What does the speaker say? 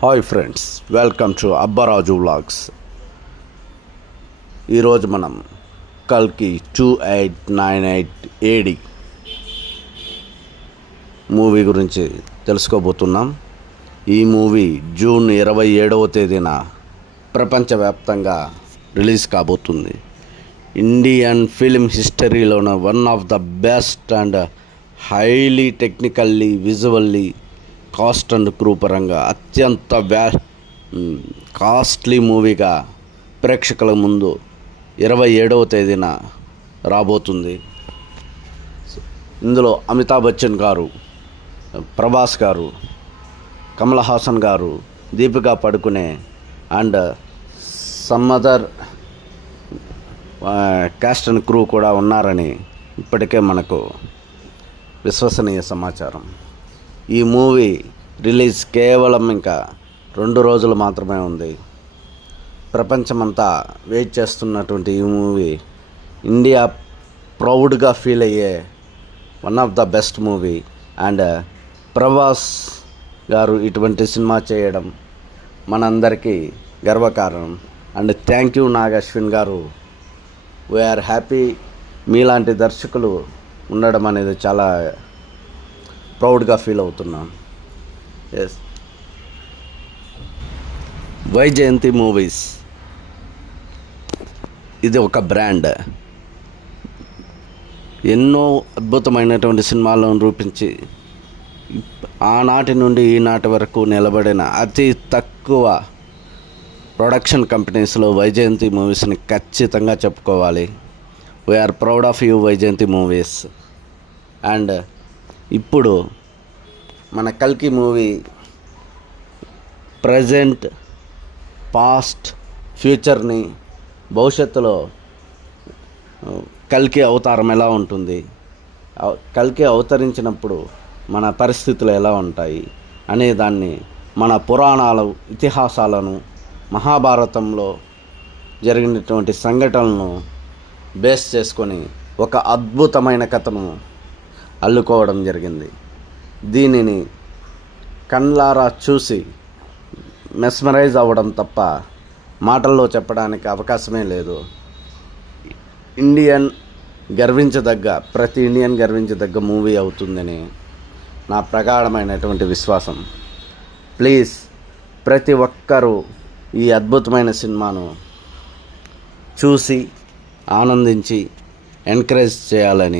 Hi friends, welcome to Abbaraju vlogs. ఈరోజు మనం కల్కి 2898 AD మూవీ గురించి తెలుసుకోబోతున్నాం. ఈ మూవీ జూన్ 27వ తేదీన ప్రపంచవ్యాప్తంగా రిలీజ్ కాబోతుంది. ఇండియన్ ఫిల్మ్ హిస్టరీలోనే one of the best and highly technically visually cast and crew పరంగా అత్యంత కాస్ట్లీ మూవీగా ప్రేక్షకుల ముందు 27వ తేదీన రాబోతుంది. ఇందులో అమితాబ్ బచ్చన్ గారు, ప్రభాస్ గారు, కమల్ హాసన్ గారు, దీపికా పడుకునే and some other cost and crew కూడా ఉన్నారని ఇప్పటికే మనకు విశ్వసనీయ సమాచారం. ఈ మూవీ రిలీజ్ కేవలం ఇంకా 2 రోజులు మాత్రమే ఉంది. ప్రపంచమంతా వెయిట్ చేస్తున్నటువంటి ఈ మూవీ ఇండియా ప్రౌడ్గా ఫీల్ అయ్యే one of the best movie. And Prabhas garu ఇటువంటి సినిమా చేయడం మనందరికీ గర్వకారణం. And thank you Nag Ashwin garu. We are happy. మీలాంటి దర్శకులు ఉండడం అనేది చాలా ప్రౌడ్గా ఫీల్ అవుతున్నాం. ఎస్, వైజయంతి మూవీస్ ఇది ఒక బ్రాండ్. ఎన్నో అద్భుతమైనటువంటి సినిమాలను రూపించి ఆనాటి నుండి ఈనాటి వరకు నిలబడిన అతి తక్కువ ప్రొడక్షన్ కంపెనీస్లో వైజయంతి మూవీస్ని ఖచ్చితంగా చెప్పుకోవాలి. We are proud of you Vyjayanthi Movies. And ఇప్పుడు మన కల్కి మూవీ ప్రజెంట్, పాస్ట్, ఫ్యూచర్ని, భవిష్యత్తులో కల్కి అవతారం ఎలా ఉంటుంది, కల్కి అవతరించినప్పుడు మన పరిస్థితులు ఎలా ఉంటాయి అనే దాన్ని మన పురాణాలు, ఇతిహాసాలను, మహాభారతంలో జరిగినటువంటి సంఘటనలను బేస్ చేసుకొని ఒక అద్భుతమైన కథను అల్లుకోవడం జరిగింది. దీనిని కళ్ళారా చూసి మెస్మరైజ్ అవ్వడం తప్ప మాటల్లో చెప్పడానికి అవకాశమే లేదు. ప్రతి ఇండియన్ గర్వించదగ్గ మూవీ అవుతుందని నా ప్రగాఢమైనటువంటి విశ్వాసం. ప్లీజ్ ప్రతి ఒక్కరూ ఈ అద్భుతమైన సినిమాను చూసి ఆనందించి ఎంకరేజ్ చేయాలని